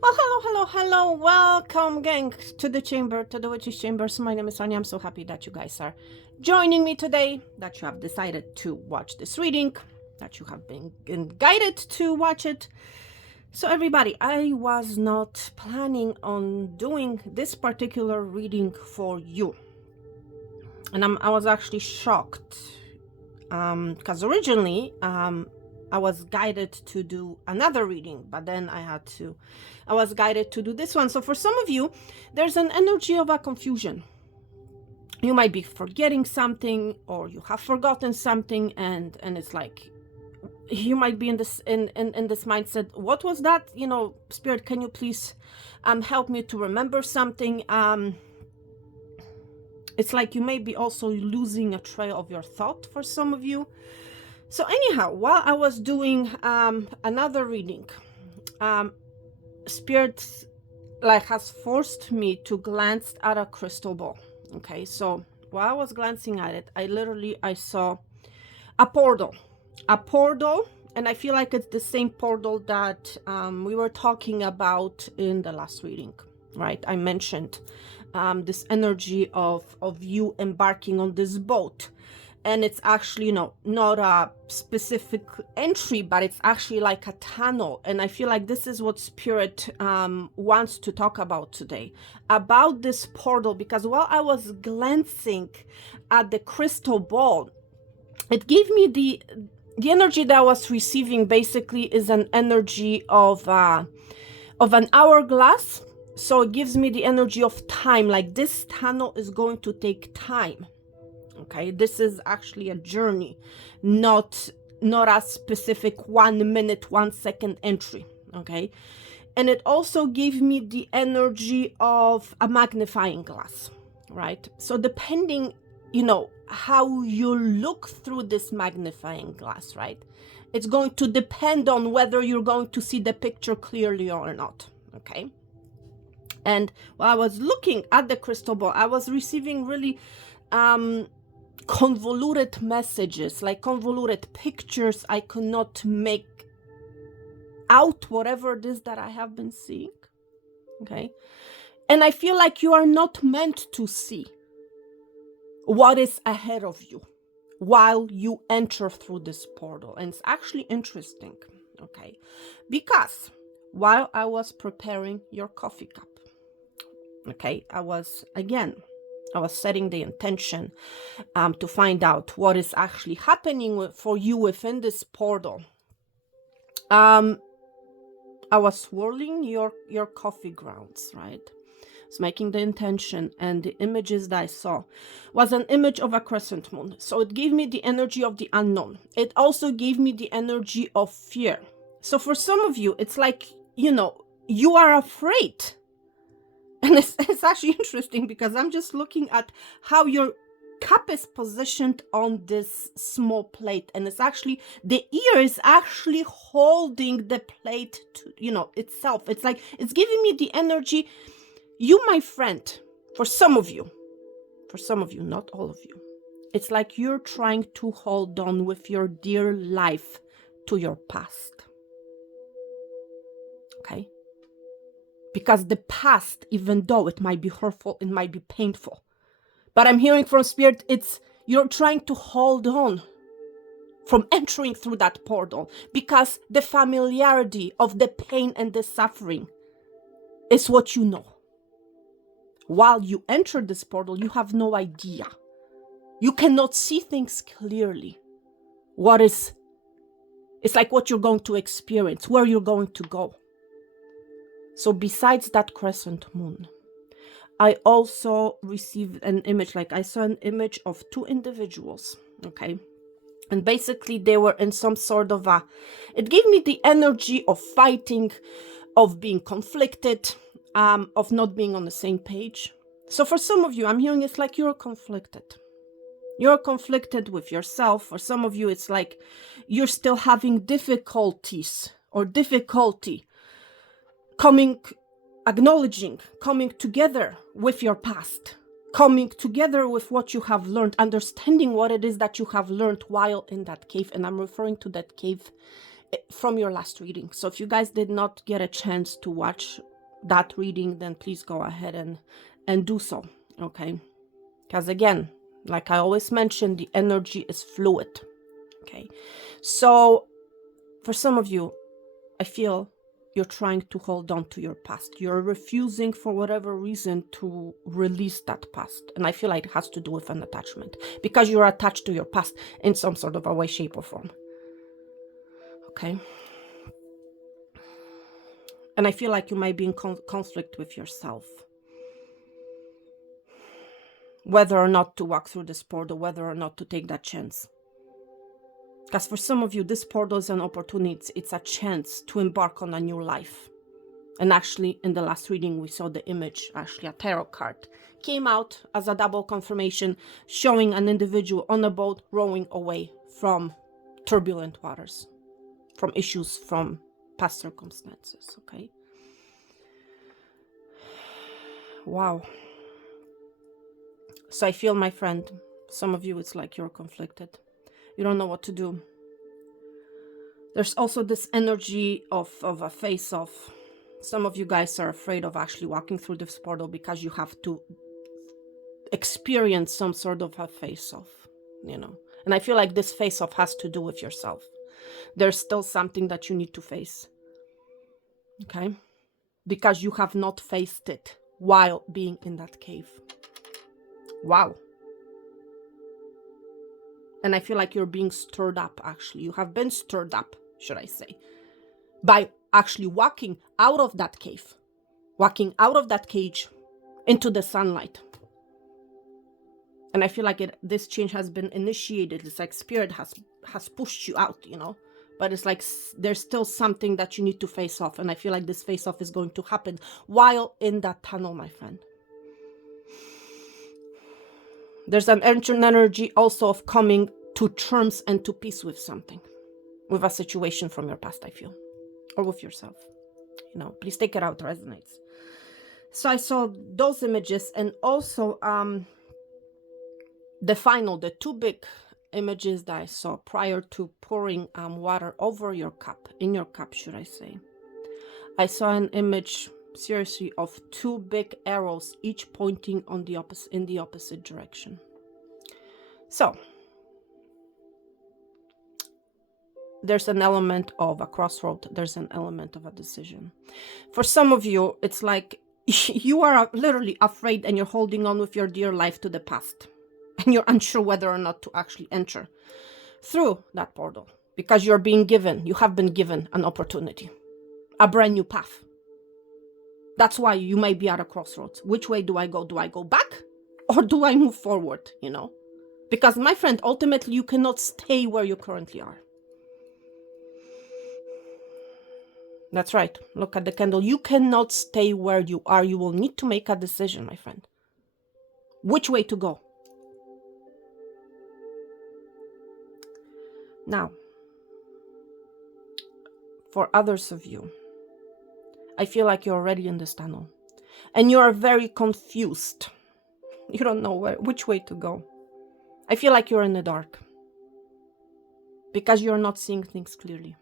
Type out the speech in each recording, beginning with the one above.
Well, hello. Welcome, gang, to the chamber, to the witches' chambers. My name is Sonia. I'm so happy that you guys are joining me today, that you have decided to watch this reading, that you have been guided to watch it. So, everybody, I was not planning on doing this particular reading for you. And I was actually shocked because originally I was guided to do another reading, but then I was guided to do this one. So for some of you, there's an energy of a confusion. You might be forgetting something, or you have forgotten something, and it's like you might be in this mindset. What was that? Spirit, can you please help me to remember something? It's like you may be also losing a trail of your thought for some of you. So anyhow, while I was doing another reading, Spirit has forced me to glance at a crystal ball. Okay, so while I was glancing at it, I saw a portal, and I feel like it's the same portal that we were talking about in the last reading, right? I mentioned this energy of you embarking on this boat. And it's actually, not a specific entry, but it's actually like a tunnel. And I feel like this is what Spirit wants to talk about today, about this portal. Because while I was glancing at the crystal ball, it gave me the energy that I was receiving basically is an energy of an hourglass. So it gives me the energy of time, like this tunnel is going to take time. Okay, this is actually a journey, not a specific 1 minute, 1 second entry. Okay, and it also gave me the energy of a magnifying glass, right? So depending, how you look through this magnifying glass, right? It's going to depend on whether you're going to see the picture clearly or not. Okay. And while I was looking at the crystal ball, I was receiving really convoluted messages, like convoluted pictures. I could not make out whatever it is that I have been seeing. Okay. And I feel like you are not meant to see what is ahead of you while you enter through this portal. And it's actually interesting. Okay. Because while I was preparing your coffee cup, okay, I was setting the intention to find out what is actually happening for you within this portal. I was swirling your coffee grounds, right? It's making the intention, and the images that I saw was an image of a crescent moon. So it gave me the energy of the unknown. It also gave me the energy of fear. So for some of you, it's like, you are afraid. And it's actually interesting because I'm just looking at how your cup is positioned on this small plate, and it's actually the ear is actually holding the plate to itself. It's like it's giving me the energy. You, my friend, for some of you, not all of you, it's like you're trying to hold on with your dear life to your past. Okay. Because the past, even though it might be hurtful, it might be painful, but I'm hearing from Spirit, you're trying to hold on from entering through that portal, because the familiarity of the pain and the suffering is what you know. While you enter this portal, you have no idea. You cannot see things clearly. It's like what you're going to experience, where you're going to go. So besides that crescent moon, I also received an image, like I saw an image of two individuals, okay? And basically they were in some sort of it gave me the energy of fighting, of being conflicted, of not being on the same page. So for some of you, I'm hearing it's like you're conflicted. You're conflicted with yourself. For some of you, it's like you're still having difficulty coming together with your past, coming together with what you have learned, understanding what it is that you have learned while in that cave. And I'm referring to that cave from your last reading. So if you guys did not get a chance to watch that reading, then please go ahead and do so, okay? Because again, like I always mention, the energy is fluid, okay? So for some of you, I feel you're trying to hold on to your past. You're refusing for whatever reason to release that past. And I feel like it has to do with an attachment, because you're attached to your past in some sort of a way, shape, or form. Okay? And I feel like you might be in conflict with yourself, whether or not to walk through this portal, whether or not to take that chance. Because for some of you, this portal is an opportunity. It's a chance to embark on a new life. And actually, in the last reading, we saw the image, actually a tarot card, came out as a double confirmation, showing an individual on a boat rowing away from turbulent waters, from issues, from past circumstances, okay? Wow. So I feel, my friend, some of you, it's like you're conflicted. You don't know what to do. There's also this energy of a face-off. Some of you guys are afraid of actually walking through this portal because you have to experience some sort of a face-off, you know. And I feel like this face-off has to do with yourself. There's still something that you need to face, okay? Because you have not faced it while being in that cave. Wow. And I feel like you're being stirred up, actually. You have been stirred up, should I say, by actually walking out of that cave, walking out of that cage into the sunlight. And I feel like this change has been initiated. It's like spirit has pushed you out, you know. But it's like there's still something that you need to face off. And I feel like this face off is going to happen while in that tunnel, my friend. There's an energy also of coming to terms and to peace with something, with a situation from your past, I feel, or with yourself. You know, please take it out, resonates. So I saw those images, and also the two big images that I saw prior to pouring water over your cup, in your cup, should I say. I saw an image, seriously, of two big arrows, each pointing in the opposite direction. So there's an element of a crossroad. There's an element of a decision. For some of you, it's like you are literally afraid and you're holding on with your dear life to the past. And you're unsure whether or not to actually enter through that portal. Because you have been given an opportunity. A brand new path. That's why you may be at a crossroads. Which way do I go? Do I go back? Or do I move forward, you know? Because, my friend, ultimately, you cannot stay where you currently are. That's right. Look at the candle. You cannot stay where you are. You will need to make a decision, my friend. Which way to go? Now, for others of you, I feel like you're already in this tunnel. And you are very confused. You don't know which way to go. I feel like you're in the dark. Because you're not seeing things clearly.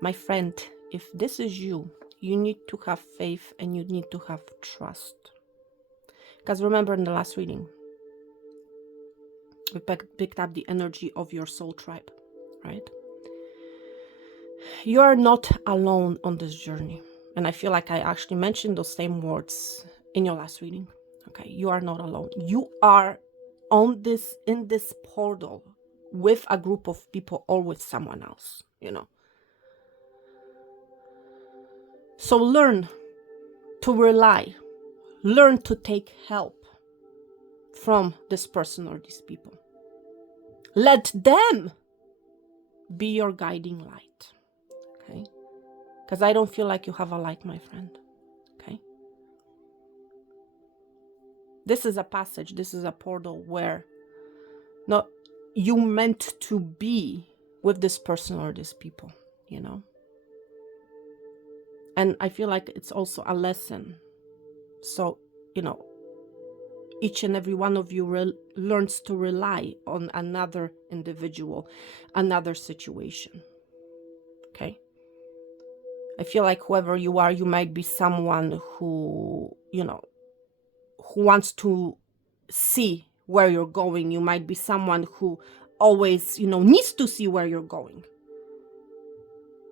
My friend, if this is you, you need to have faith and you need to have trust. Because remember, in the last reading, we picked up the energy of your soul tribe, right? You are not alone on this journey. And I feel like I actually mentioned those same words in your last reading. Okay, you are not alone. You are in this portal with a group of people or with someone else, you know. So learn to rely, learn to take help from this person or these people. Let them be your guiding light, okay? Because I don't feel like you have a light, my friend, okay? This is a passage, this is a portal where you meant to be with this person or these people, you know? And I feel like it's also a lesson. So, you know, each and every one of you learns to rely on another individual, another situation. Okay? I feel like whoever you are, you might be someone who, you know, who wants to see where you're going. You might be someone who always, you know, needs to see where you're going.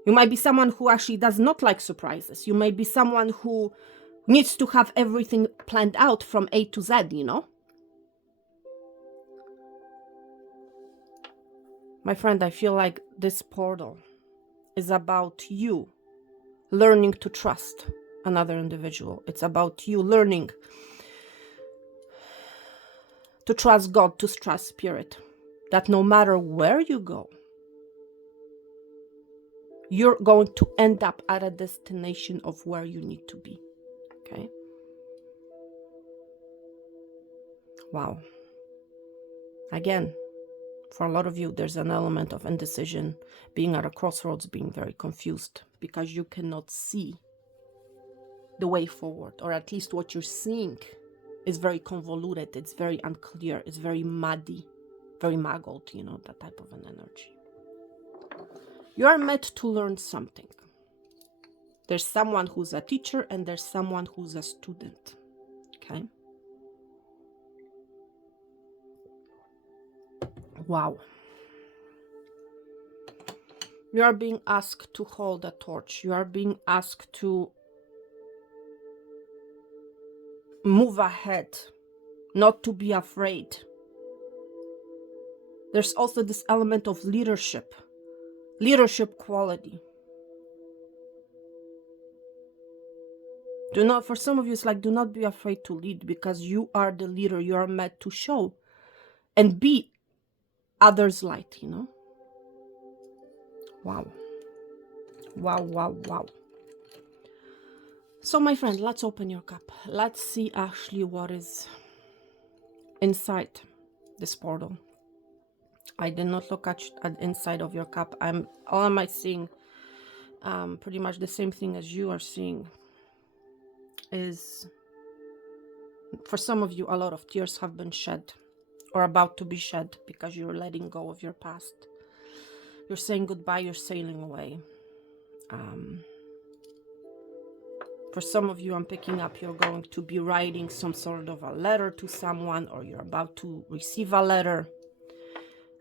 You might be someone who actually does not like surprises. You might be someone who needs to have everything planned out from A to Z, you know? My friend, I feel like this portal is about you learning to trust another individual. It's about you learning to trust God, to trust Spirit, that no matter where you go, you're going to end up at a destination of where you need to be. Okay? Wow. Again, for a lot of you, there's an element of indecision, being at a crossroads, being very confused because you cannot see the way forward, or at least what you're seeing is very convoluted, it's very unclear, it's very muddy, very muggled, you know, that type of an energy. You are meant to learn something. There's someone who's a teacher and there's someone who's a student. Okay? Wow. You are being asked to hold a torch. You are being asked to move ahead, not to be afraid. There's also this element of leadership quality. Do not, for some of you, it's like, do not be afraid to lead, because you are the leader. You are meant to show and be others' light, you know? Wow. Wow, wow, wow. So, my friend, let's open your cup. Let's see actually what is inside this portal. I did not look at inside of your cup. All am I seeing, pretty much the same thing as you are seeing, is, for some of you, a lot of tears have been shed or about to be shed because you're letting go of your past. You're saying goodbye, you're sailing away. For some of you, I'm picking up, you're going to be writing some sort of a letter to someone, or you're about to receive a letter.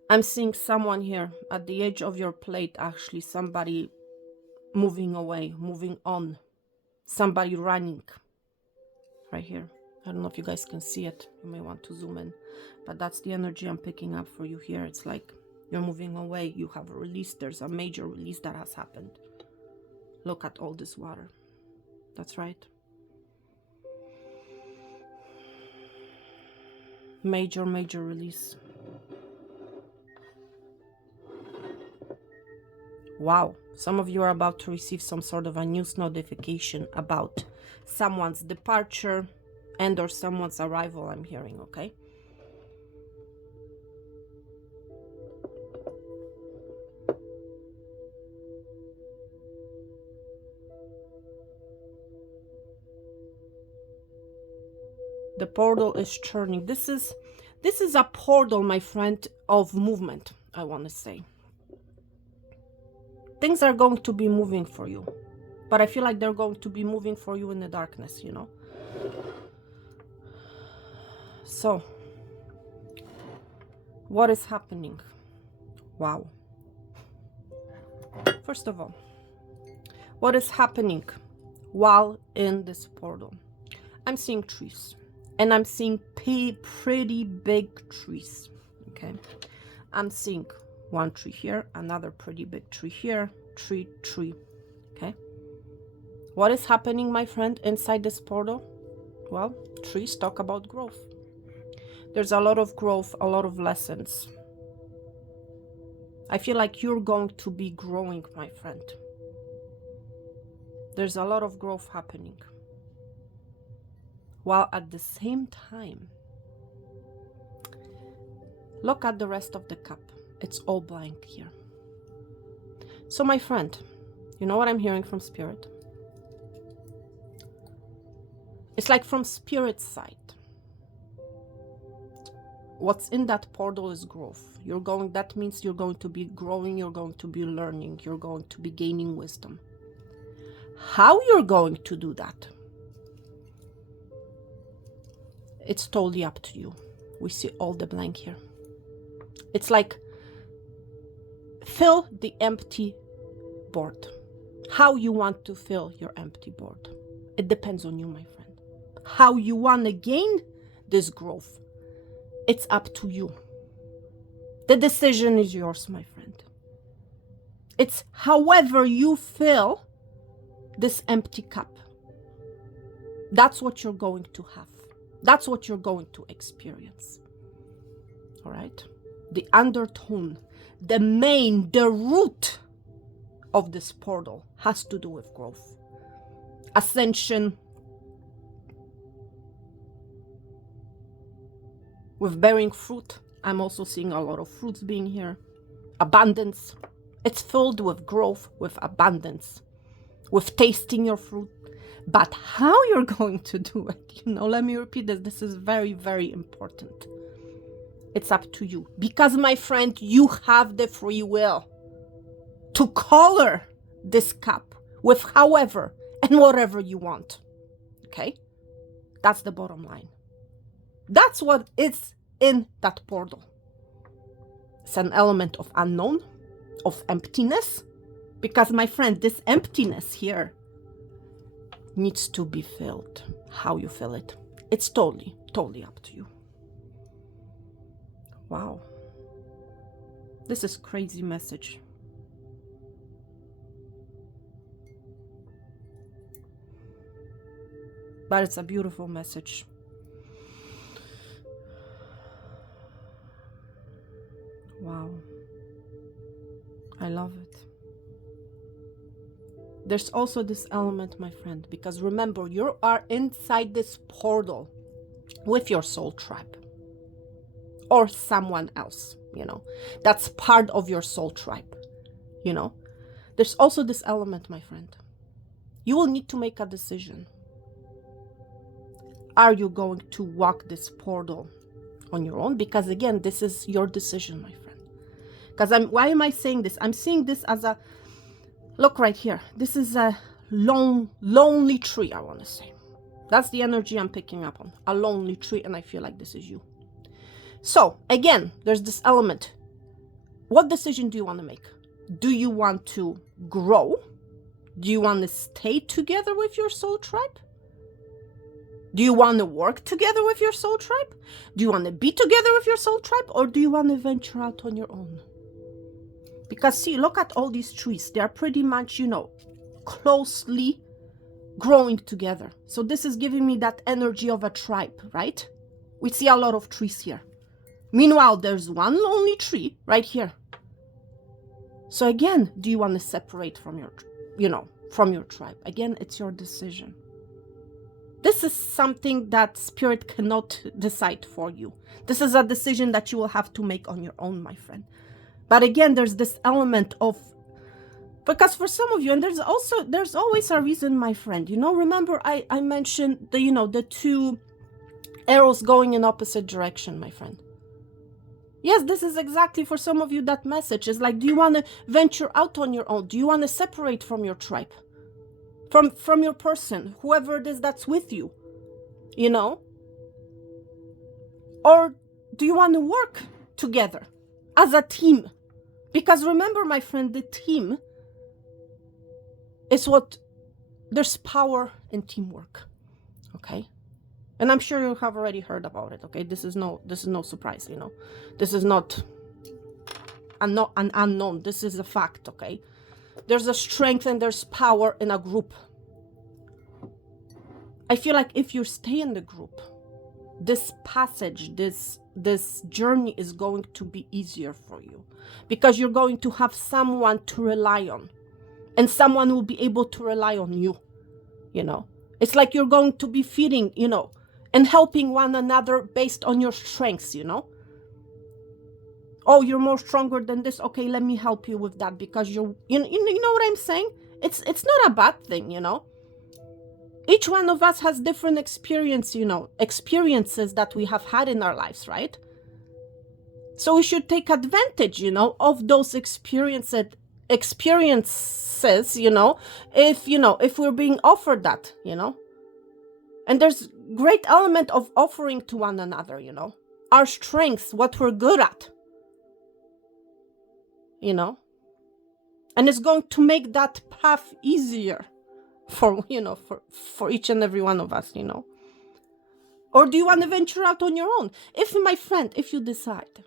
I'm seeing someone here at the edge of your plate, actually, somebody moving away, moving on, somebody running right here. I don't know if you guys can see it. You may want to zoom in, but that's the energy I'm picking up for you here. It's like you're moving away. You have a release. There's a major release that has happened. Look at all this water. That's right. Major release. Wow. Some of you are about to receive some sort of a news notification about someone's departure and or someone's arrival, I'm hearing, okay? The portal is churning. This is a portal, my friend, of movement, I want to say. Things are going to be moving for you, but I feel like they're going to be moving for you in the darkness, you know? So, what is happening? Wow. First of all, what is happening while in this portal? I'm seeing trees, and I'm seeing pretty big trees, okay? I'm seeing one tree here, another pretty big tree here, tree, okay? What is happening, my friend, inside this portal? Well, trees talk about growth. There's a lot of growth, a lot of lessons. I feel like you're going to be growing, my friend. There's a lot of growth happening. While at the same time, look at the rest of the cup. It's all blank here. So, my friend, you know what I'm hearing from Spirit? It's like from Spirit's side. What's in that portal is growth. That means you're going to be growing, you're going to be learning, you're going to be gaining wisdom. How you're going to do that, it's totally up to you. We see all the blank here. It's like fill the empty board. How you want to fill your empty board. It depends on you, my friend. How you want to gain this growth, it's up to you. The decision is yours, my friend. It's however you fill this empty cup. That's what you're going to have. That's what you're going to experience. All right? The undertone, the root of this portal has to do with growth, ascension, with bearing fruit. I'm also seeing a lot of fruits being here. Abundance. It's filled with growth, with abundance, with tasting your fruit. But how you're going to do it, let me repeat this. This is very, very important. It's up to you. Because, my friend, you have the free will to color this cup with however and whatever you want. Okay? That's the bottom line. That's what is in that portal. It's an element of unknown, of emptiness. Because, my friend, this emptiness here needs to be filled. How you fill it, it's totally up to you. Wow. This is crazy message. But it's a beautiful message. Wow. I love it. There's also this element, my friend, because remember, you are inside this portal with your soul tribe or someone else, that's part of your soul tribe, There's also this element, my friend. You will need to make a decision. Are you going to walk this portal on your own? Because again, this is your decision, my friend. Because why am I saying this? I'm seeing this as a, look right here. This is a lonely tree, I want to say. That's the energy I'm picking up on. A lonely tree, and I feel like this is you. So, again, there's this element. What decision do you want to make? Do you want to grow? Do you want to stay together with your soul tribe? Do you want to work together with your soul tribe? Do you want to be together with your soul tribe? Or do you want to venture out on your own? Because see, look at all these trees. They are pretty much, closely growing together. So this is giving me that energy of a tribe, right? We see a lot of trees here. Meanwhile, there's one lonely tree right here. So again, do you want to separate from your tribe? Again, it's your decision. This is something that spirit cannot decide for you. This is a decision that you will have to make on your own, my friend. But again, there's this element of, because for some of you, and there's always a reason, my friend, remember I mentioned the two arrows going in opposite direction, my friend. Yes, this is exactly for some of you that message is like, do you want to venture out on your own? Do you want to separate from your tribe? From your person, whoever it is that's with you, Or do you want to work together as a team? Because remember, my friend, the team is there's power in teamwork, okay? And I'm sure you have already heard about it, okay? This is no surprise, This is not an unknown. This is a fact, okay? There's a strength and there's power in a group. I feel like if you stay in the group, this passage, this journey is going to be easier for you. Because you're going to have someone to rely on. And someone will be able to rely on you, It's like you're going to be feeding, and helping one another based on your strengths, Oh, you're more stronger than this. Okay, let me help you with that because you know what I'm saying? It's not a bad thing, Each one of us has different experiences that we have had in our lives, right? So we should take advantage, of those experiences experiences, if we're being offered that, and there's great element of offering to one another, our strengths, what we're good at, and it's going to make that path easier for each and every one of us, Or do you want to venture out on your own? My friend, if you decide,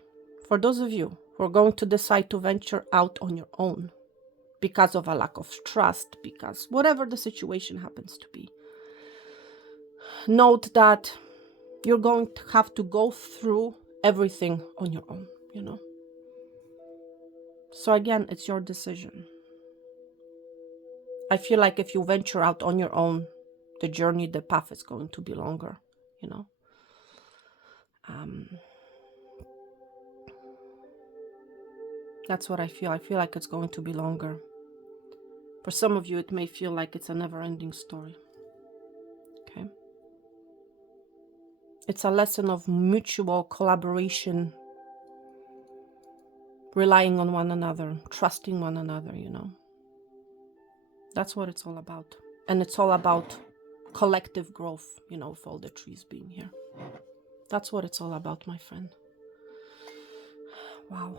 for those of you who are going to decide to venture out on your own because of a lack of trust, because whatever the situation happens to be, note that you're going to have to go through everything on your own, So again, it's your decision. I feel like if you venture out on your own, the journey, the path is going to be longer, That's what I feel. I feel like it's going to be longer. For some of you, it may feel like it's a never-ending story. Okay? It's a lesson of mutual collaboration, relying on one another, trusting one another, That's what it's all about. And it's all about collective growth, with all the trees being here. That's what it's all about, my friend. Wow.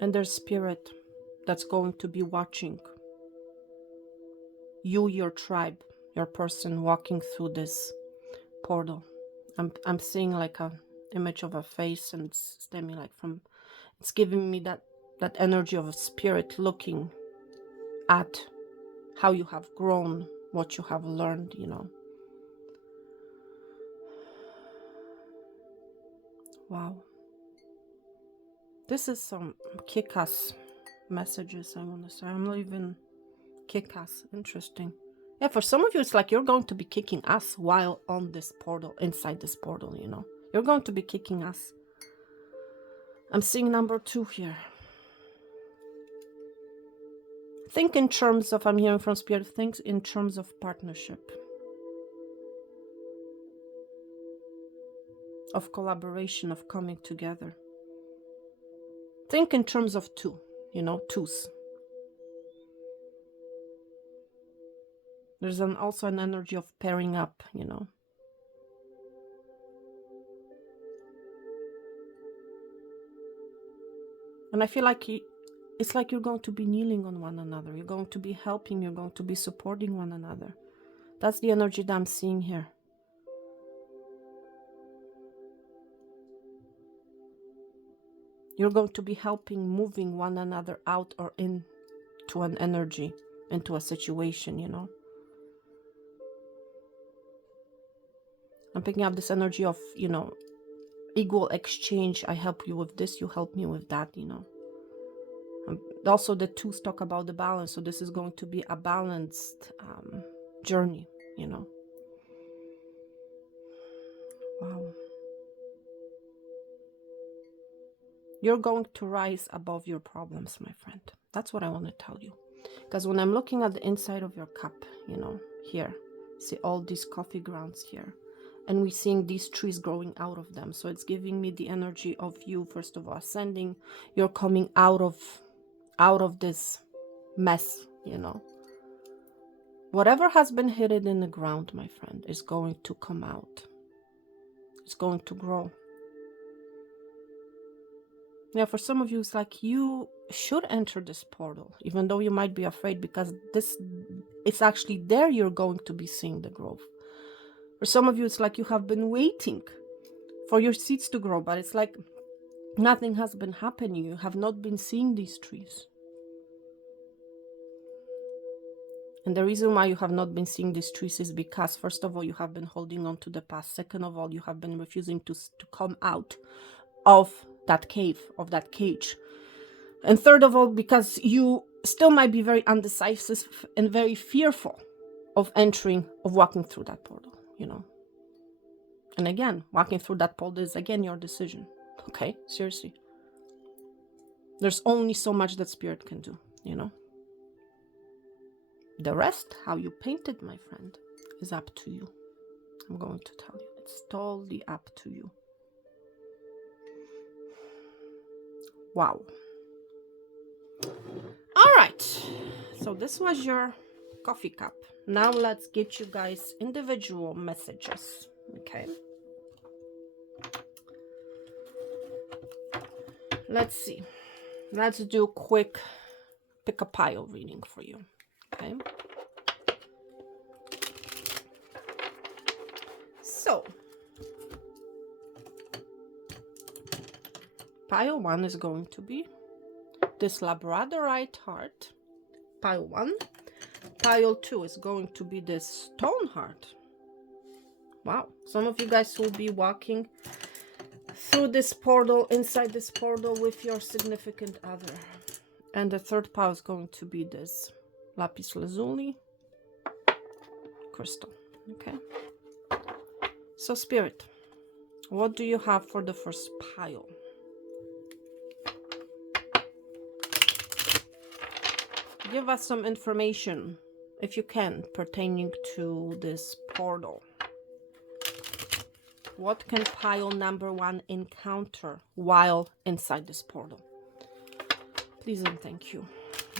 And there's spirit that's going to be watching you, your tribe, your person walking through this portal. I'm seeing like a image of a face, and it's stemming like from, it's giving me that energy of a spirit looking at how you have grown, what you have learned, Wow. This is some kick-ass messages, I want to say. I'm not even kick-ass. Interesting. Yeah, for some of you, it's like you're going to be kicking ass while on this portal, inside this portal, You're going to be kicking ass. I'm seeing number 2 here. Think in terms of, I'm hearing from Spirit, think in terms of partnership, of collaboration, of coming together. Think in terms of 2, twos. There's also an energy of pairing up, And I feel like it's like you're going to be kneeling on one another. You're going to be helping. You're going to be supporting one another. That's the energy that I'm seeing here. You're going to be helping, moving one another out or into an energy, into a situation, I'm picking up this energy of, equal exchange. I help you with this, you help me with that, Also, the twos talk about the balance, so this is going to be a balanced journey, Wow. You're going to rise above your problems, my friend. That's what I want to tell you. Because when I'm looking at the inside of your cup, here, see all these coffee grounds here, and we're seeing these trees growing out of them. So it's giving me the energy of you, first of all, ascending. You're coming out of this mess, Whatever has been hidden in the ground, my friend, is going to come out. It's going to grow. Yeah, for some of you, it's like you should enter this portal, even though you might be afraid, because it's actually there you're going to be seeing the growth. For some of you, it's like you have been waiting for your seeds to grow, but it's like nothing has been happening. You have not been seeing these trees. And the reason why you have not been seeing these trees is because, first of all, you have been holding on to the past. Second of all, you have been refusing to come out of that cave, of that cage. And third of all, because you still might be very undecisive and very fearful of walking through that portal, And again, walking through that portal is, again, your decision. Okay? Seriously. There's only so much that spirit can do, The rest, how you paint it, my friend, is up to you. I'm going to tell you. It's totally up to you. Wow. All right. So this was your coffee cup. Now let's get you guys individual messages. Okay. Let's see. Let's do a quick pick a pile reading for you. Okay. So pile 1 is going to be this labradorite heart. Pile 1. Pile 2 is going to be this stone heart. Wow. Some of you guys will be walking through this portal, inside this portal with your significant other. And the third pile is going to be this lapis lazuli crystal. Okay. So Spirit, what do you have for the first pile? Give us some information, if you can, pertaining to this portal. What can pile number 1 encounter while inside this portal? Please and thank you.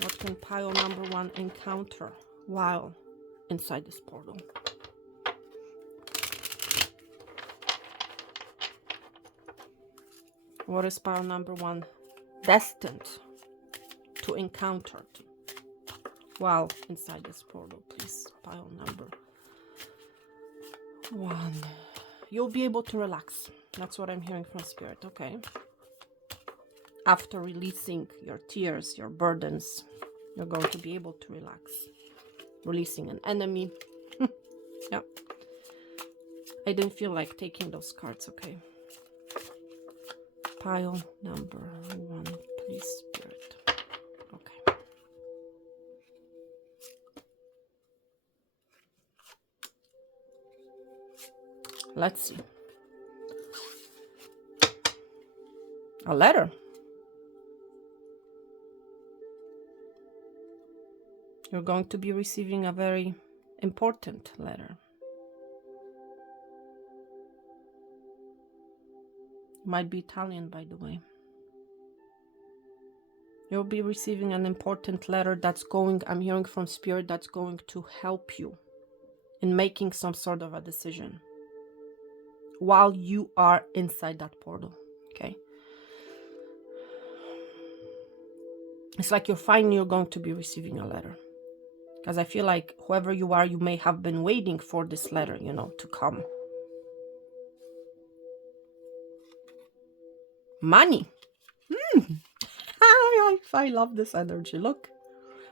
What can pile number 1 encounter while inside this portal? What is pile number 1 destined to encounter while inside this portal, please? Pile number 1. You'll be able to relax. That's what I'm hearing from Spirit, okay? After releasing your tears, your burdens, you're going to be able to relax. Releasing an enemy. Yeah. I didn't feel like taking those cards, okay? Pile number 1, please, Spirit. Okay. Let's see. A letter. You're going to be receiving a very important letter. Might be Italian, by the way. You'll be receiving an important letter that's going, I'm hearing from Spirit, that's going to help you in making some sort of a decision while you are inside that portal, okay? It's like you're going to be receiving a letter. Because I feel like whoever you are, you may have been waiting for this letter, you know, to come. Money. I love this energy. Look,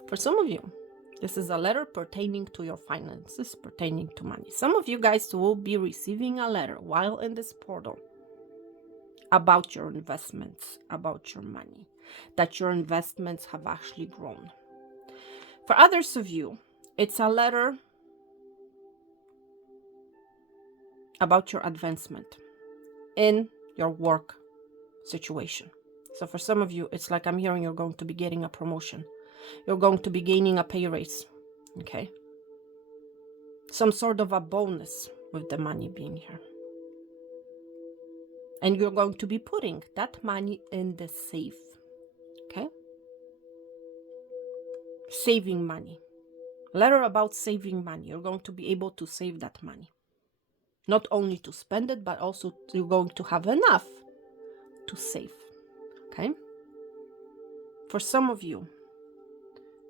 for some of you, this is a letter pertaining to your finances, pertaining to money. Some of you guys will be receiving a letter while in this portal about your investments, about your money, that your investments have actually grown. For others of you, it's a letter about your advancement in your work situation. So for some of you, it's like I'm hearing you're going to be getting a promotion. You're going to be gaining a pay raise, okay? Some sort of a bonus with the money being here. And you're going to be putting that money in the safe, okay? Saving money. Letter about saving money. You're going to be able to save that money. Not only to spend it, but also you're going to have enough to save, okay? For some of you,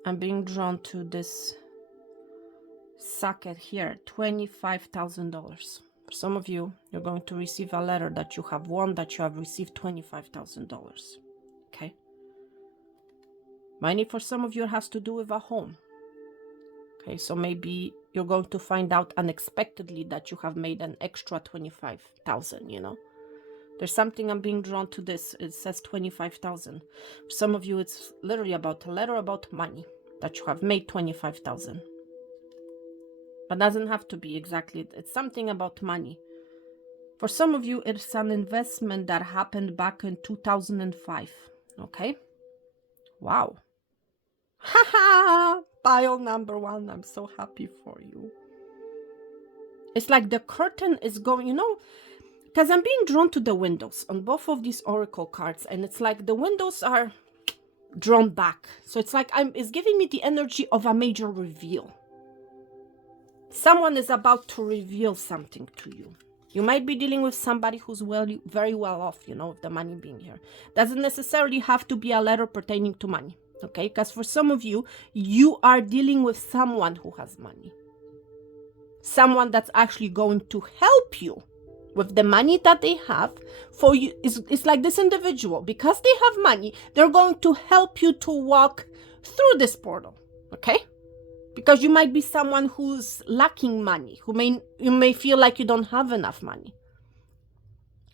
I'm being drawn to this socket here, $25,000. For some of you, you're going to receive a letter that you have won, that you have received $25,000, okay? Money for some of you has to do with a home. Okay, so maybe you're going to find out unexpectedly that you have made an extra 25,000, you know. There's something I'm being drawn to this. It says 25,000. For some of you, it's literally about a letter about money, that you have made 25,000. But doesn't have to be exactly. It's something about money. For some of you, it's an investment that happened back in 2005. Okay? Wow. Haha! Pile number 1. I'm so happy for you. It's like the curtain is going, you know, Because I'm being drawn to the windows on both of these oracle cards, and it's like the windows are drawn back. So it's like it's giving me the energy of a major reveal. Someone is about to reveal something to you. You might be dealing with somebody who's very well off, you know, with the money being here. Doesn't necessarily have to be a letter pertaining to money, okay? Because for some of you, you are dealing with someone who has money. Someone that's actually going to help you with the money that they have for you. It's like this individual, because they have money, they're going to help you to walk through this portal, okay? Because you might be someone who's lacking money, you may feel like you don't have enough money.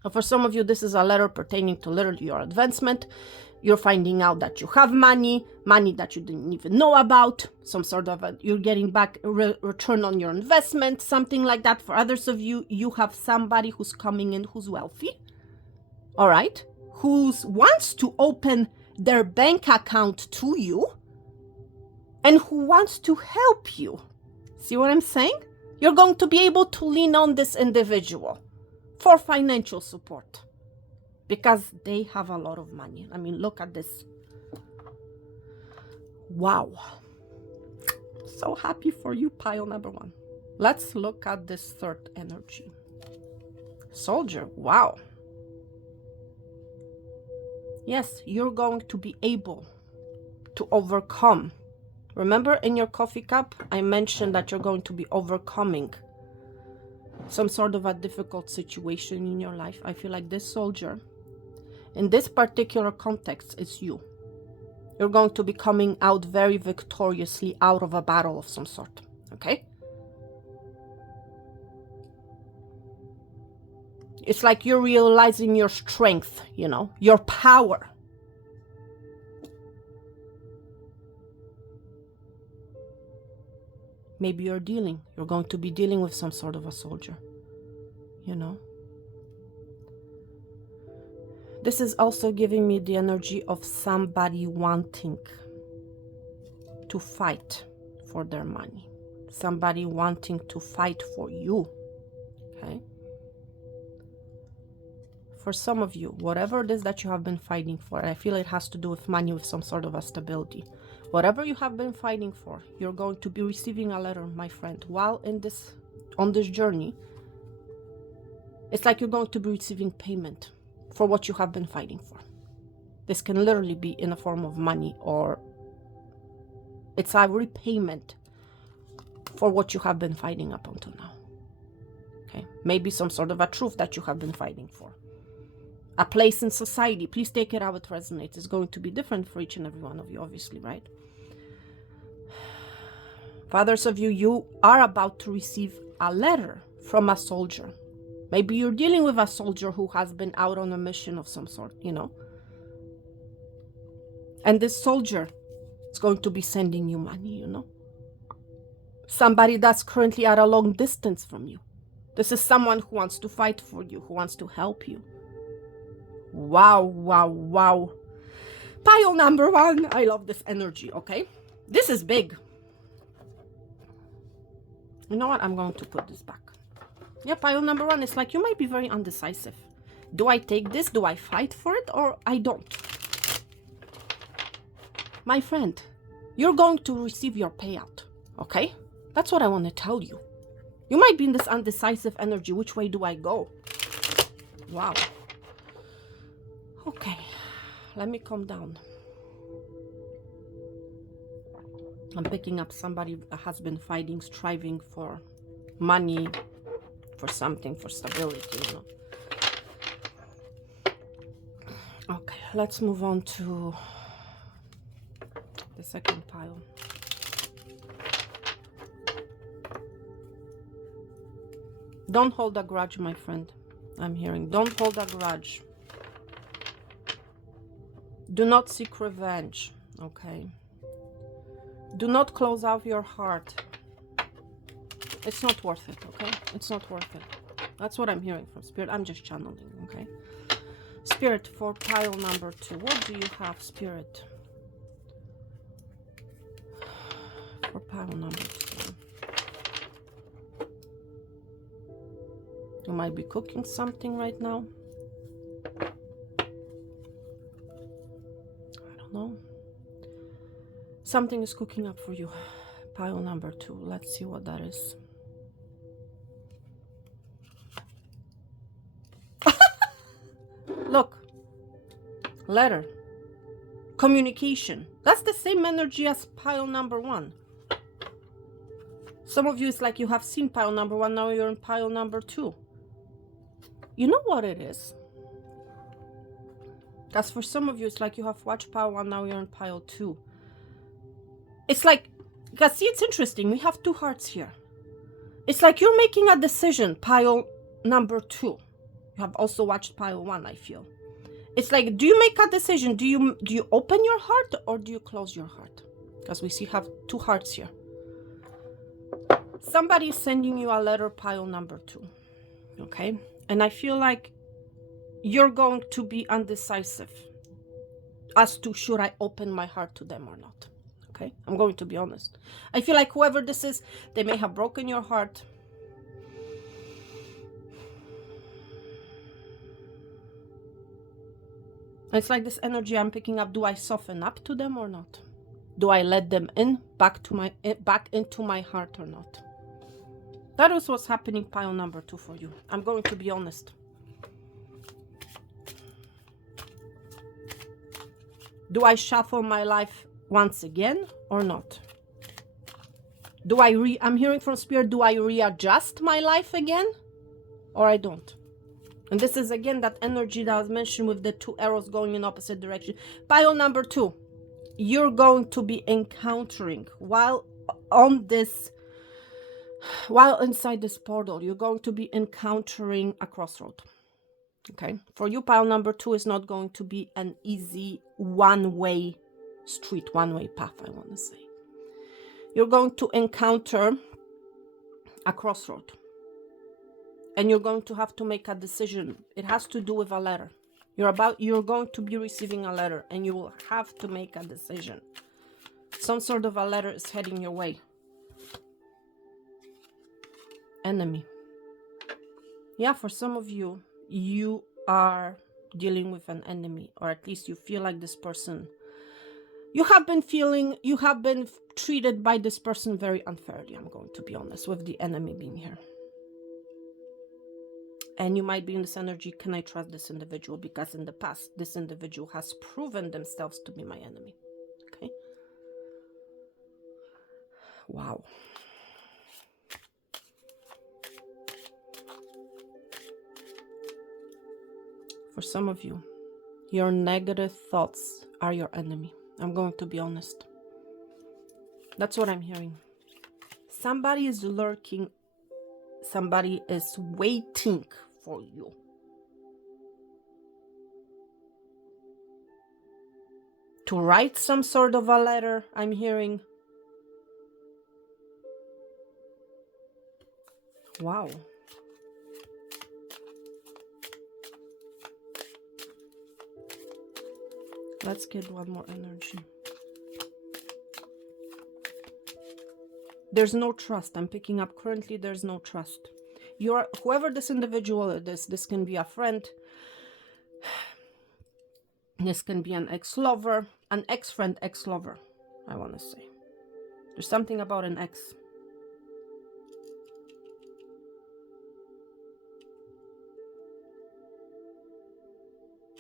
Or for some of you, this is a letter pertaining to literally your advancement. You're finding out that you have money that you didn't even know about, some sort of you're getting back a return on your investment, something like that. For others of you, you have somebody who's coming in who's wealthy, all right, who wants to open their bank account to you, and who wants to help you. See what I'm saying? You're going to be able to lean on this individual for financial support because they have a lot of money. I mean, look at this. Wow. So happy for you, pile number 1. Let's look at this third energy. Soldier. Wow. Yes, you're going to be able to overcome. Remember in your coffee cup, I mentioned that you're going to be overcoming some sort of a difficult situation in your life. I feel like this soldier, in this particular context, is you. You're going to be coming out very victoriously out of a battle of some sort, okay? It's like you're realizing your strength, you know, your power. Maybe you're going to be dealing with some sort of a soldier, you know. This is also giving me the energy of somebody wanting to fight for their money. Somebody wanting to fight for you, okay? For some of you, whatever it is that you have been fighting for, I feel it has to do with money, with some sort of a stability. Whatever you have been fighting for, you're going to be receiving a letter, my friend, while on this journey. It's like you're going to be receiving payment for what you have been fighting for. This can literally be in a form of money, or it's a repayment for what you have been fighting up until now. Okay, maybe some sort of a truth that you have been fighting for. A place in society. Please take it how it resonates. It's going to be different for each and every one of you, obviously, right? For others of you, you are about to receive a letter from a soldier. Maybe you're dealing with a soldier who has been out on a mission of some sort, you know. And this soldier is going to be sending you money, you know. Somebody that's currently at a long distance from you. This is someone who wants to fight for you, who wants to help you. Wow, wow, wow. Pile number 1. I love this energy, okay? This is big. You know what? I'm going to put this back. Yeah, pile number 1. It's like you might be very undecisive. Do I take this? Do I fight for it? Or I don't? My friend, you're going to receive your payout, okay? That's what I want to tell you. You might be in this undecisive energy. Which way do I go? Wow. Okay, let me calm down. I'm picking up somebody that has been fighting, striving for money, for something, for stability, you know. Okay, let's move on to the second pile. Don't hold a grudge, my friend. I'm hearing, don't hold a grudge. Do not seek revenge, okay? Do not close out your heart. It's not worth it, okay? It's not worth it. That's what I'm hearing from Spirit. I'm just channeling, okay? Spirit, for pile number 2. What do you have, Spirit? For pile number 2. You might be cooking something right now. I don't know. Something is cooking up for you. Pile number 2. Let's see what that is. Look. Letter. Communication. That's the same energy as pile number 1. Some of you, it's like you have seen pile number 1, now you're in pile number 2. You know what it is? Because for some of you, it's like you have watched pile 1, now you're in pile 2. It's like, because see, it's interesting. We have 2 hearts here. It's like you're making a decision, pile number 2. You have also watched pile 1, I feel. It's like, do you make a decision? Do you open your heart or do you close your heart? Because we see have 2 hearts here. Somebody is sending you a letter, pile number 2. Okay? And I feel like you're going to be undecisive as to should I open my heart to them or not. Okay? I'm going to be honest. I feel like whoever this is, they may have broken your heart. It's like this energy I'm picking up. Do I soften up to them or not? Do I let them in back into my heart or not? That is what's happening, pile number 2 for you. I'm going to be honest. Do I shuffle my life once again or not? I'm hearing from Spirit, do I readjust my life again or I don't? And this is again that energy that I was mentioned with the 2 arrows going in opposite direction. Pile number 2, you're going to be encountering while inside this portal, you're going to be encountering a crossroad. Okay, for you, pile number 2 is not going to be an easy one-way street, one-way path, I want to say. You're going to encounter a crossroad. And you're going to have to make a decision. It has to do with a letter. You're going to be receiving a letter and you will have to make a decision. Some sort of a letter is heading your way. Enemy. Yeah, for some of you, you are dealing with an enemy, or at least you feel like this person. You have been treated by this person very unfairly, I'm going to be honest, with the enemy being here. And you might be in this energy, can I trust this individual? Because in the past, this individual has proven themselves to be my enemy. Okay? Wow. For some of you, your negative thoughts are your enemy. I'm going to be honest. That's what I'm hearing. Somebody is lurking. Somebody is waiting for you. To write some sort of a letter, I'm hearing. Wow. Let's get one more energy. There's no trust. I'm picking up currently there's no trust. Whoever this individual is, this can be a friend. This can be an ex-lover, an ex-friend, ex-lover, I want to say. There's something about an ex.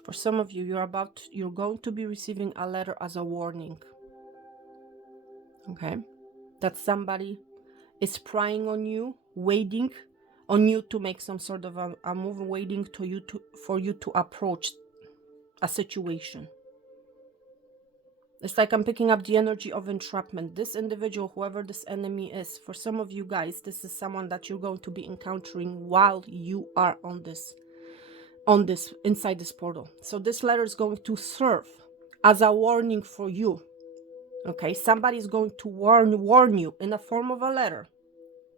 For some of you, you're going to be receiving a letter as a warning. Okay? That somebody is prying on you, waiting on you to make some sort of a move, waiting for you to approach a situation. It's like I'm picking up the energy of entrapment. This individual, whoever this enemy is, for some of you guys, this is someone that you're going to be encountering while you are on this inside this portal. So this letter is going to serve as a warning for you. Okay, somebody is going to warn you in the form of a letter,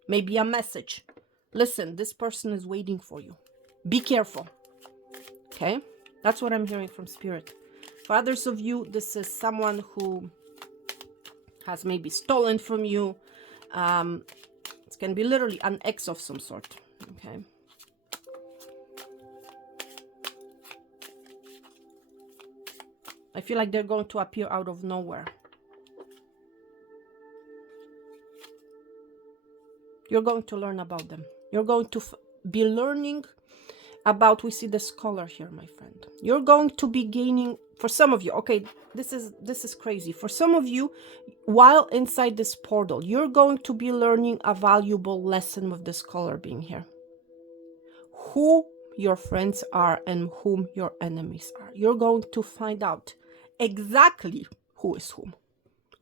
maybe a message. Listen, this person is waiting for you. Be careful. Okay, that's what I'm hearing from Spirit. For others of you, this is someone who has maybe stolen from you. It can be literally an ex of some sort. Okay. I feel like they're going to appear out of nowhere. You're going to learn about them. You're going to be learning about, we see the scholar here, my friend. You're going to be gaining, for some of you, okay, this is crazy. For some of you, while inside this portal, you're going to be learning a valuable lesson with the scholar being here. Who your friends are and whom your enemies are. You're going to find out exactly who is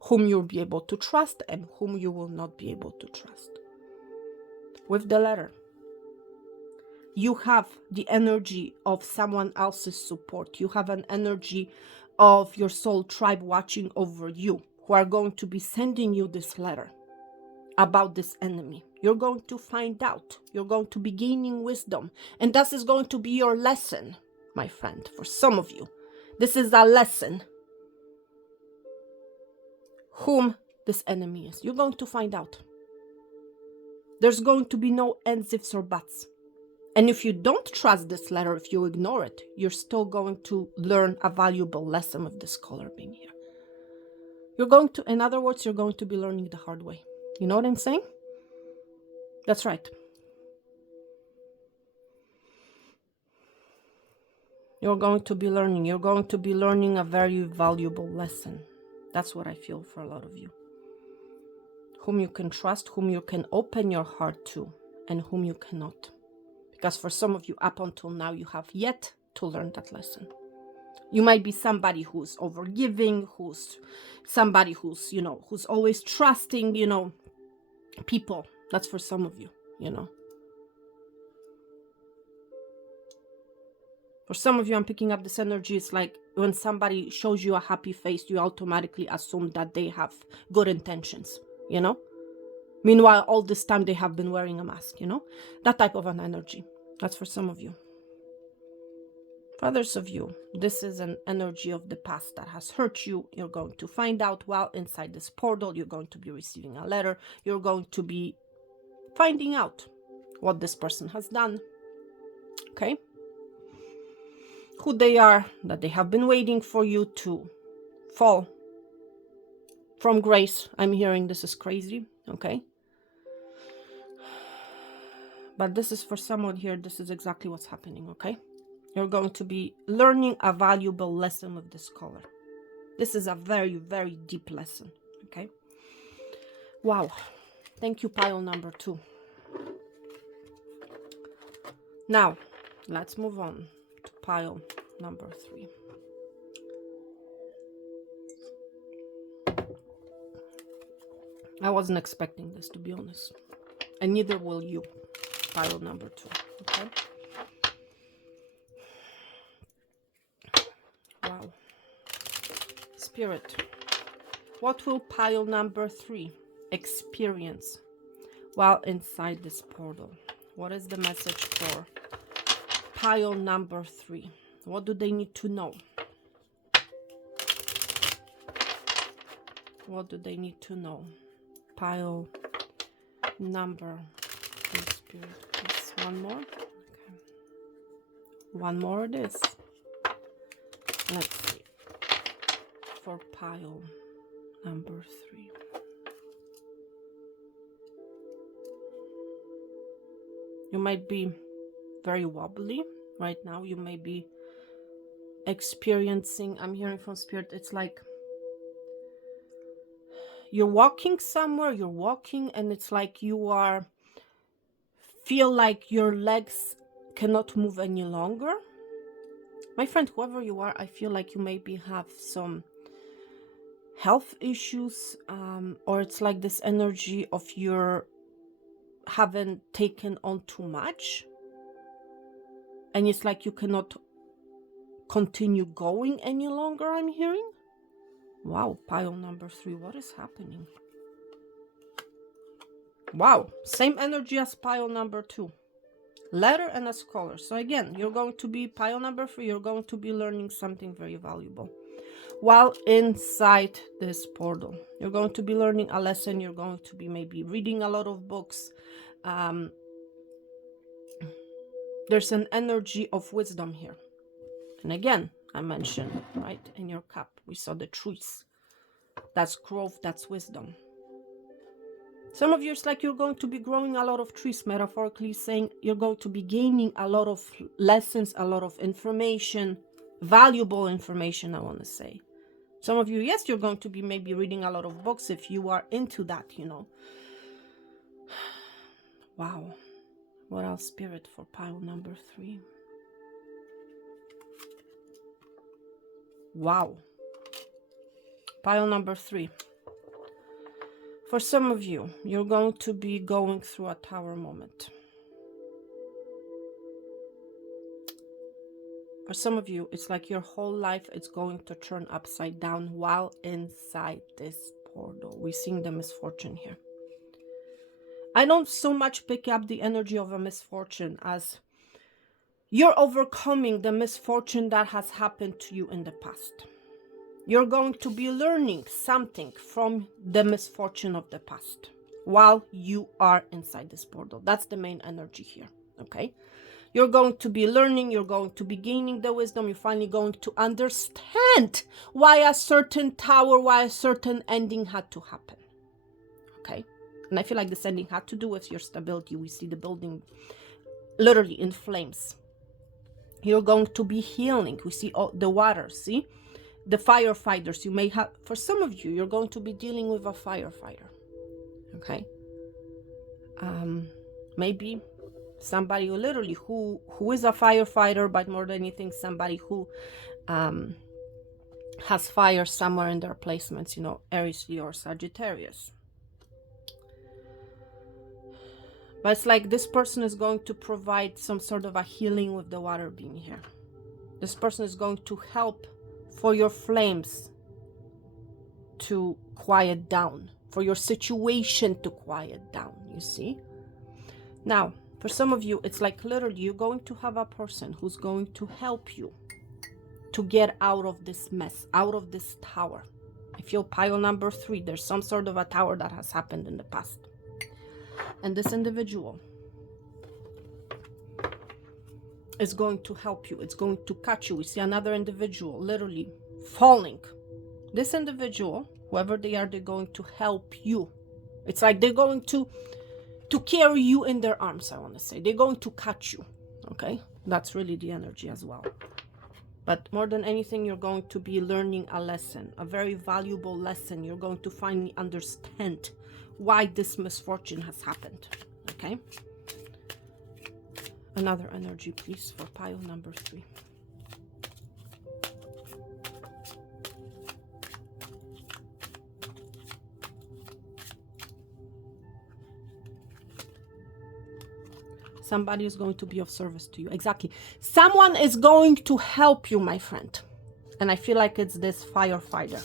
whom you'll be able to trust and whom you will not be able to trust. With the letter, you have the energy of someone else's support. You have an energy of your soul tribe watching over you, who are going to be sending you this letter about this enemy. You're going to find out. You're going to be gaining wisdom. And this is going to be your lesson, my friend. For some of you, this is a lesson. Whom this enemy is. You're going to find out. There's going to be no ands, ifs, or buts. And if you don't trust this letter, if you ignore it, you're still going to learn a valuable lesson of this scholar being here. You're going to, in other words, you're going to be learning the hard way. You know what I'm saying? That's right. You're going to be learning. You're going to be learning a very valuable lesson. That's what I feel for a lot of you. Whom you can trust, whom you can open your heart to, and whom you cannot. Because for some of you, up until now, you have yet to learn that lesson. You might be somebody who's overgiving, who's somebody who's, who's always trusting, people. That's for some of you, For some of you, I'm picking up this energy. It's like when somebody shows you a happy face, you automatically assume that they have good intentions, Meanwhile, all this time they have been wearing a mask, That type of an energy. That's for some of you. For others of you, this is an energy of the past that has hurt you. You're going to find out while inside this portal. You're going to be receiving a letter. You're going to be finding out what this person has done. Okay? Who they are, that they have been waiting for you to fall from grace. I'm hearing this is crazy. Okay? But this is for someone here. This is exactly what's happening. Okay? You're going to be learning a valuable lesson with this scholar. This is a very, very deep lesson. Okay? Wow. Thank you, pile number 2. Now, let's move on to pile number 3. I wasn't expecting this, to be honest. And neither will you, pile number 2. Okay? Wow. Spirit, what will pile number 3 experience while inside this portal? What is the message for pile number 3? What do they need to know? What do they need to know? Pile number 3, Spirit, please. One more? Okay. One more it is. Let's see. For pile number 3. You might be very wobbly right now. You may be experiencing, I'm hearing from Spirit, it's like you're walking somewhere, and it's like you feel like your legs cannot move any longer. My friend, whoever you are, I feel like you maybe have some health issues, or it's like this energy of you're haven't taken on too much, and it's like you cannot continue going any longer, I'm hearing. Wow, pile number 3, what is happening? Wow, same energy as pile number 2. Letter and a scholar. So again, you're going to be, pile number 3, you're going to be learning something very valuable while inside this portal. You're going to be learning a lesson. You're going to be maybe reading a lot of books. There's an energy of wisdom here. And again, I mentioned, right? In your cup, we saw the trees. That's growth, that's wisdom. Some of you, it's like you're going to be growing a lot of trees, metaphorically saying you're going to be gaining a lot of lessons, a lot of information, valuable information, I want to say. Some of you, yes, you're going to be maybe reading a lot of books if you are into that, you know. Wow. What else, Spirit, for pile number 3? Wow. Pile number 3. For some of you, you're going to be going through a tower moment. For some of you, it's like your whole life is going to turn upside down while inside this portal. We're seeing the misfortune here. I don't so much pick up the energy of a misfortune as you're overcoming the misfortune that has happened to you in the past. You're going to be learning something from the misfortune of the past while you are inside this portal. That's the main energy here, okay? You're going to be learning, you're going to be gaining the wisdom, you're finally going to understand why a certain tower, why a certain ending had to happen, okay? And I feel like this ending had to do with your stability. We see the building literally in flames. You're going to be healing. We see all the water, see? The firefighters, you may have, for some of you, you're going to be dealing with a firefighter, okay? Maybe somebody literally who is a firefighter, but more than anything, somebody who has fire somewhere in their placements, you know, Aries, Leo, or Sagittarius. But it's like this person is going to provide some sort of a healing with the water being here. This person is going to help for your flames to quiet down, for your situation to quiet down, you see? Now, for some of you, it's like literally you're going to have a person who's going to help you to get out of this mess, out of this tower. I feel pile number 3, there's some sort of a tower that has happened in the past. And this individual is going to help you. It's going to catch you. We see another individual literally falling. This individual, whoever they are, they're going to help you. It's like they're going to carry you in their arms, I want to say. They're going to catch you, okay? That's really the energy as well. But more than anything, you're going to be learning a lesson, a very valuable lesson. You're going to finally understand why this misfortune has happened, okay? Another energy, please, for pile number 3. Somebody is going to be of service to you. Exactly. Someone is going to help you, my friend. And I feel like it's this firefighter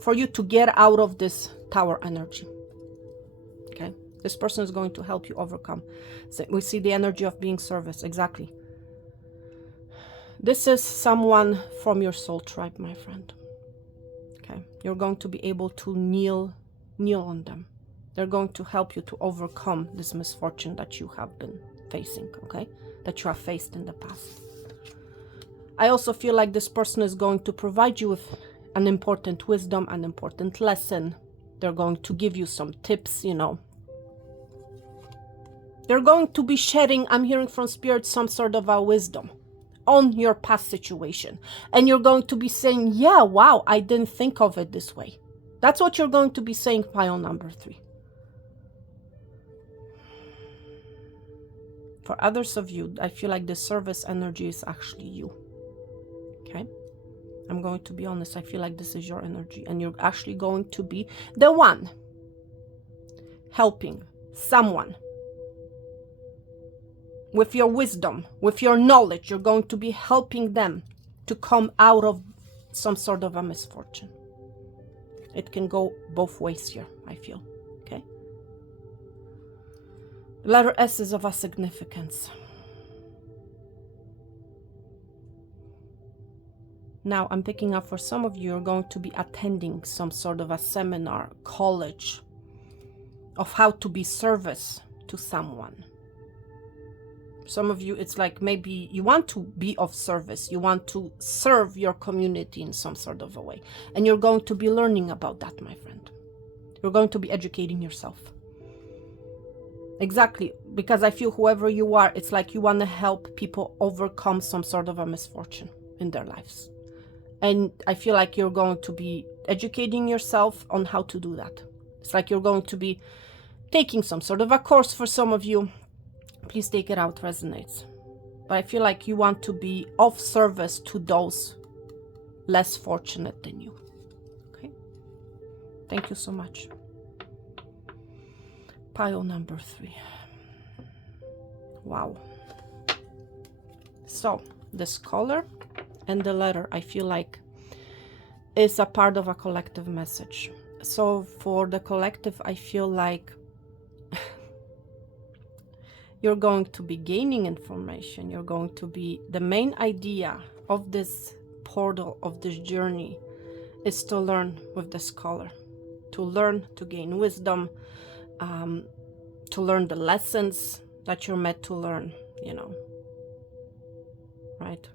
for you to get out of this tower energy. Okay? This person is going to help you overcome. So we see the energy of being service. Exactly. This is someone from your soul tribe, my friend. Okay? You're going to be able to kneel on them. They're going to help you to overcome this misfortune that you have been facing, okay? That you have faced in the past. I also feel like this person is going to provide you with an important wisdom, an important lesson. They're going to give you some tips, you know. They're going to be sharing, I'm hearing from Spirit, some sort of a wisdom on your past situation. And you're going to be saying, yeah, wow, I didn't think of it this way. That's what you're going to be saying, pile number 3. For others of you, I feel like the service energy is actually you. Okay? I'm going to be honest. I feel like this is your energy. And you're actually going to be the one helping someone with your wisdom, with your knowledge. You're going to be helping them to come out of some sort of a misfortune. It can go both ways here, I feel. Okay? Letter S is of a significance. Now, I'm picking up for some of you, you're going to be attending some sort of a seminar, college, of how to be service to someone. Some of you, it's like maybe you want to be of service. You want to serve your community in some sort of a way. And you're going to be learning about that, my friend. You're going to be educating yourself. Exactly. Because I feel whoever you are, it's like you want to help people overcome some sort of a misfortune in their lives. And I feel like you're going to be educating yourself on how to do that. It's like you're going to be taking some sort of a course for some of you. Please take it out, resonates. But I feel like you want to be of service to those less fortunate than you. Okay? Thank you so much. Pile number 3. Wow. So, this color and the letter, I feel like, is a part of a collective message. So, for the collective, I feel like you're going to be gaining information. You're going to be, the main idea of this portal, of this journey, is to learn with this color, to learn, to gain wisdom, to learn the lessons that you're meant to learn, you know, right?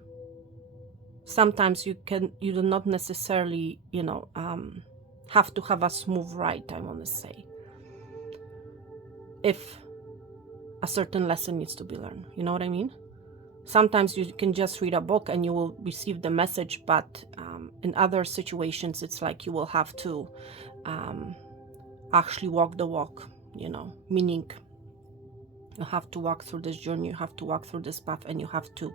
Sometimes you do not necessarily, you know, have to have a smooth ride, I want to say, if a certain lesson needs to be learned. You know what I mean? Sometimes you can just read a book and you will receive the message, but in other situations, it's like you will have to actually walk the walk, you know, meaning you have to walk through this journey, you have to walk through this path, and you have to,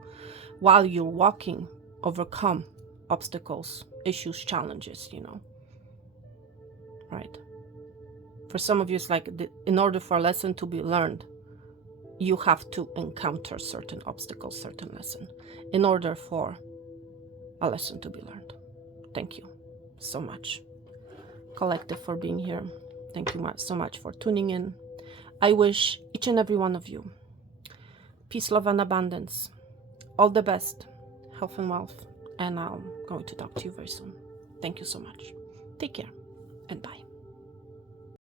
while you're walking, overcome obstacles, issues, challenges, you know, right? For some of you, it's like in order for a lesson to be learned, you have to encounter certain obstacles, certain lesson, in order for a lesson to be learned. Thank you so much, collective, for being here. Thank you so much for tuning in. I wish each and every one of you peace, love, and abundance. All the best, health and wealth. And I'm going to talk to you very soon. Thank you so much. Take care and bye.